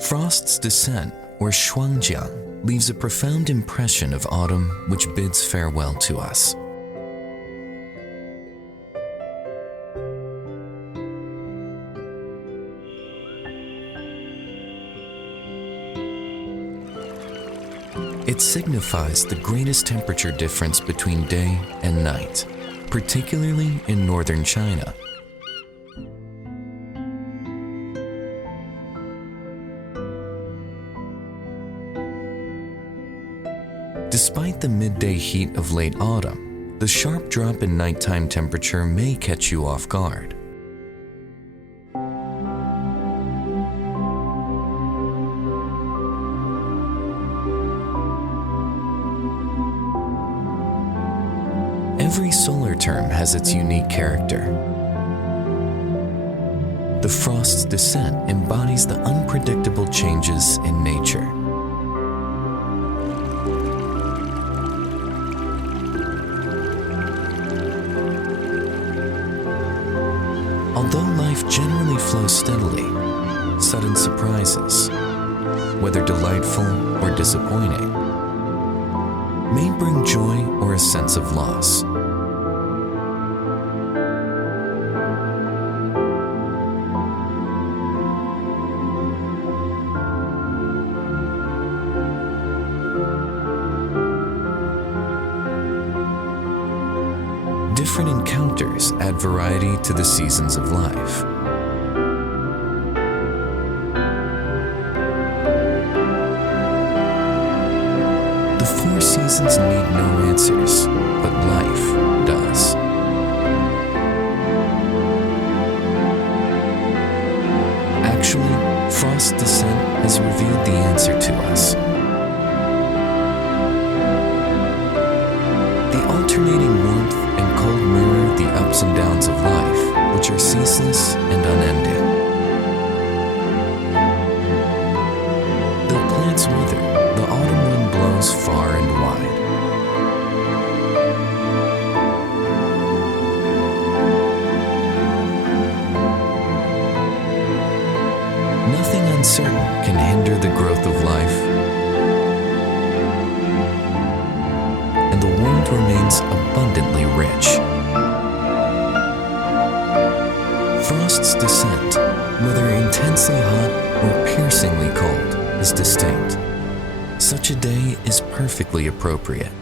Frost's descent, or shuangjiang, leaves a profound impression of autumn which bids farewell to us. It signifies the greatest temperature difference between day and night, particularly in northern China. Despite the midday heat of late autumn, the sharp drop in nighttime temperature may catch you off guard. Every solar term has its unique character. The frost's descent embodies the unpredictable changes in nature. Although life generally flows steadily, sudden surprises, whether delightful or disappointing, may bring joy or a sense of loss. Different encounters add variety to the seasons of life. The four seasons need no answers, but life does. Actually, Frost's descent has revealed the answer to us. The alternating warmth and cold mirror the ups and downs of life, which are ceaseless and unending. Though plants wither, the autumn wind blows far and wide. Nothing uncertain can hinder the growth of life, and the world remains abundantly rich. Frost's descent, whether intensely hot or piercingly cold, is distinct. Such a day is perfectly appropriate.